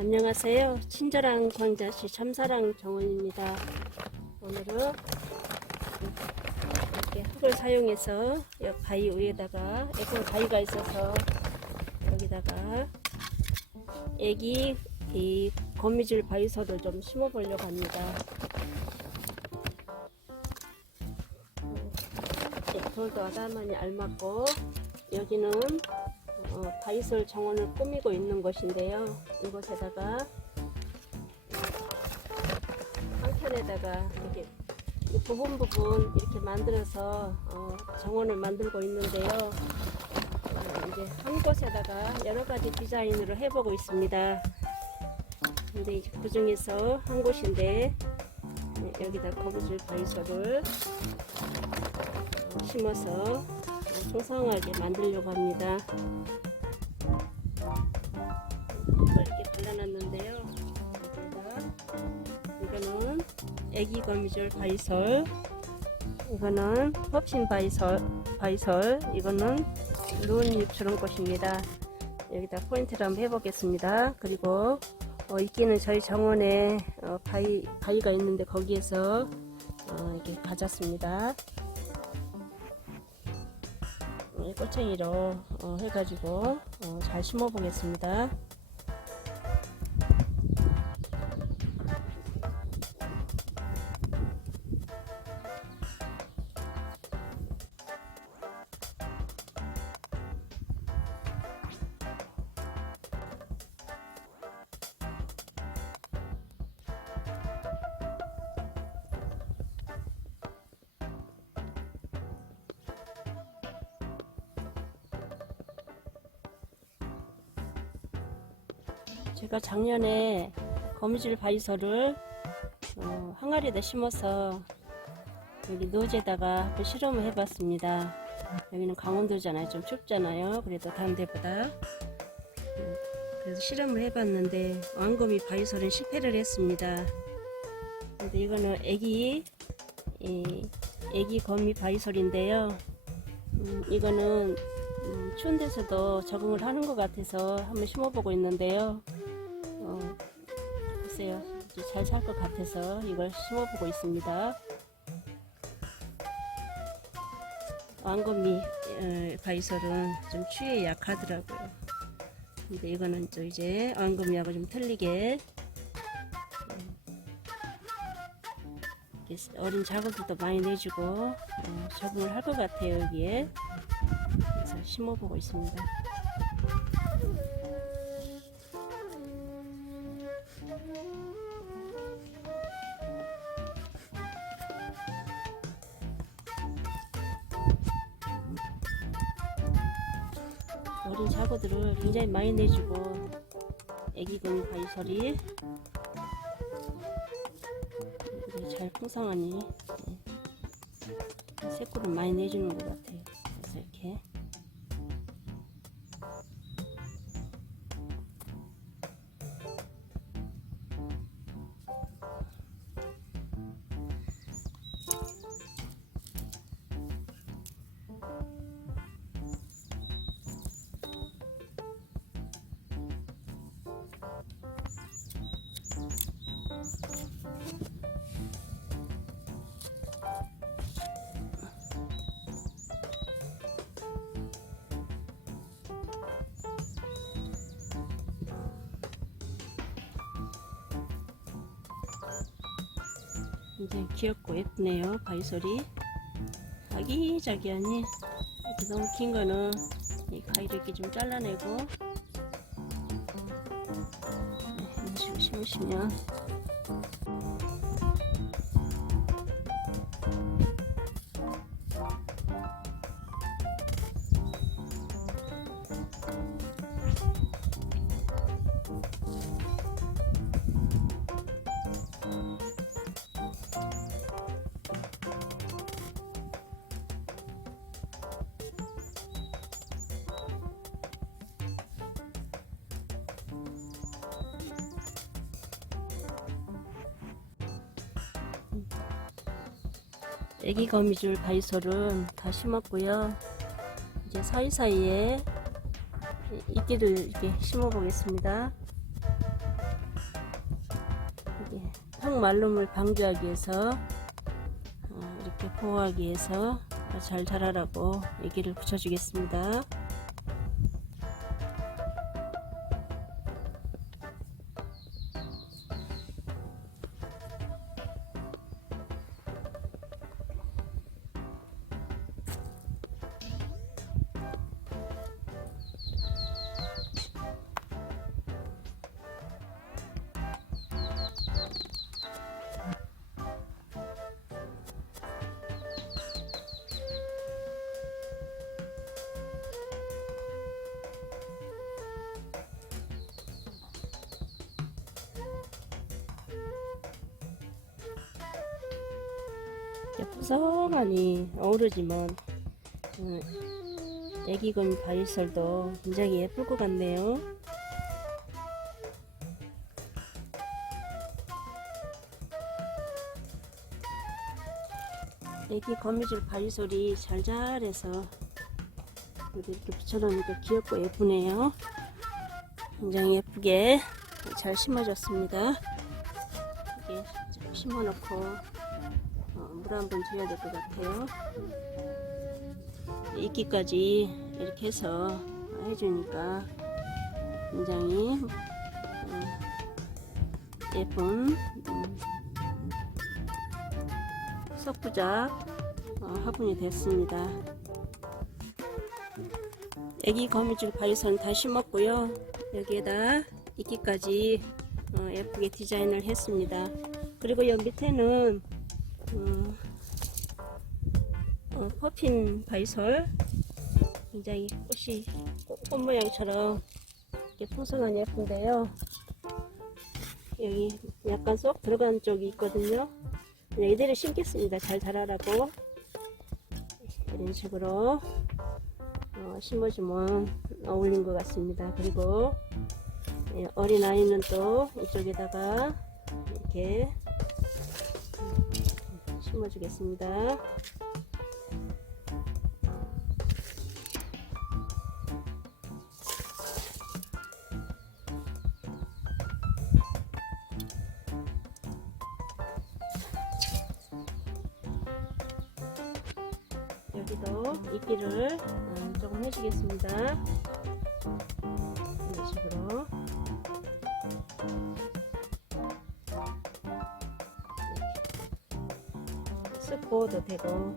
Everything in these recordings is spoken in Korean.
안녕하세요. 친절한 광자씨 참사랑 정원입니다. 오늘은 이렇게 흙을 사용해서 이 바위 위에다가 예쁜 바위가 있어서 여기다가 애기 이 거미줄 바위서를 좀 심어 보려고 합니다. 네, 돌도 아담하니 알맞고 여기는 어, 바이솔 정원을 꾸미고 있는 곳인데요. 이곳에다가 한켠에다가 이렇게 이 부분 부분 이렇게 만들어서 어, 정원을 만들고 있는데요. 어, 이제 한 곳에다가 여러 가지 디자인으로 해보고 있습니다. 근데 그 중에서 한 곳인데 네, 여기다 거북줄 바이솔을 어, 심어서 어, 풍성하게 만들려고 합니다. 애기 거미줄 바이솔, 이거는 법신 바이솔, 바이솔, 이거는 누운 잎처럼 꽃입니다. 여기다 포인트를 한번 해보겠습니다. 그리고 어, 이끼는 저희 정원에 어, 바위 바위가 있는데 거기에서 어, 이렇게 가졌습니다. 이 꼬챙이로 어, 해가지고 어, 잘 심어 보겠습니다. 제가 작년에 거미줄 바이솔을 어, 항아리에다 심어서 여기 노지에다가 한번 실험을 해봤습니다. 여기는 강원도잖아요. 좀 춥잖아요. 그래도 다른 데보다. 음, 그래서 실험을 해봤는데 왕거미 바이솔은 실패를 했습니다. 근데 이거는 애기 이, 애기 거미 바이솔인데요. 음, 이거는 음, 추운 데서도 적응을 하는 것 같아서 한번 심어보고 있는데요. 어, 글쎄요. 잘 살 것 같아서 이걸 심어보고 있습니다. 왕거미 어, 바이솔은 좀 추위에 약하더라고요. 근데 이거는 또 이제 왕거미하고 좀 틀리게 어린 작업들도 많이 내주고 어, 적응을 할 것 같아요 여기에. 그래서 심어보고 있습니다. 어린 사고들을 굉장히 많이 내주고 애기곰 바이설이 잘 풍성하니 네. 새꿀을 많이 내주는 것 같아요. 그래서 이렇게 굉장히 귀엽고 예쁘네요. 바이솔이 아기자기하니. 이렇게 너무 긴 거는 이 가위를 이렇게 좀 잘라내고. 네, 이런 식으로 심으시면 애기 거미줄 바이솔은 다 심었고요. 이제 사이사이에 이끼를 이렇게 심어 보겠습니다. 황말름을 방지하기 위해서 어, 이렇게 보호하기 위해서 잘 자라라고 얘기를 붙여주겠습니다. 이렇게 푸성하니 어우러지면 음, 애기곰 바위설도 굉장히 예쁠 것 같네요. 애기 거미줄 바위솔이 잘 자라서 여기 이렇게 붙여놓으니까 귀엽고 예쁘네요. 굉장히 예쁘게 잘 심어졌습니다. 이게 좀 심어놓고 어, 물 한 번 줘야 될 것 같아요. 이끼까지 이렇게 해서 해주니까 굉장히 음, 예쁜 음, 석부작 어, 화분이 됐습니다. 애기 거미줄 바위선 다 심었고요. 여기에다 이끼까지 어, 예쁘게 디자인을 했습니다. 그리고 여기 밑에는 어, 어, 퍼핀 바이솔 굉장히 꽃이 꽃, 꽃 모양처럼 이렇게 풍성한 예쁜데요. 여기 약간 쏙 들어간 쪽이 있거든요. 이대로 심겠습니다. 잘 자라라고 이런 식으로 어, 심어주면 어울린 것 같습니다. 그리고 예, 어린 아이는 또 이쪽에다가 이렇게 심어주겠습니다. 여기도 이끼를 음, 조금 해주겠습니다. 이런 식으로 쓱 부어도 되고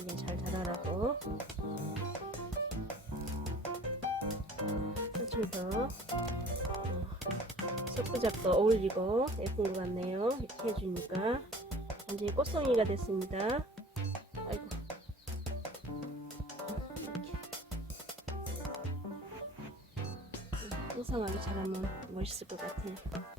이게 잘 자라라고. 한층더 석부작도 어울리고 예쁜 것 같네요. 이렇게 해주니까. 완전히 꽃송이가 됐습니다. 아이고. 이렇게. 풍성하게 자라면 멋있을 것 같아요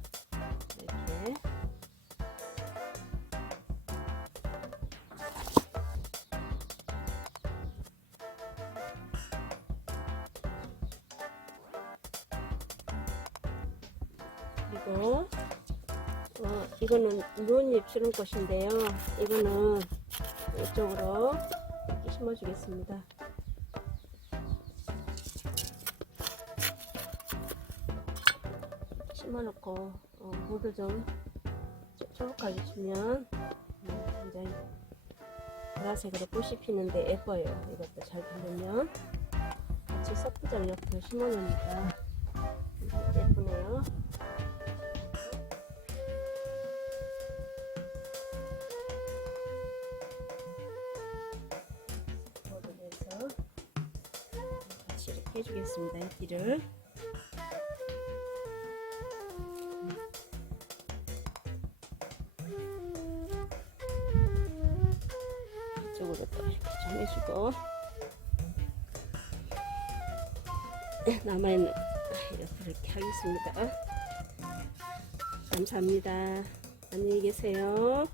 그리고 어, 이거는 누온잎 주는 꽃인데요. 이거는 이쪽으로 이렇게 심어주겠습니다. 심어놓고 어, 물을 좀 촉촉하게 주면 음, 굉장히 보라색으로 꽃이 피는데 예뻐요. 이것도 잘 바르면 같이 옆에 심어놓으니까 해주겠습니다. 이끼를 이쪽으로 또 이렇게 좀 해주고 남아있는 옆으로 이렇게 하겠습니다. 감사합니다. 안녕히 계세요.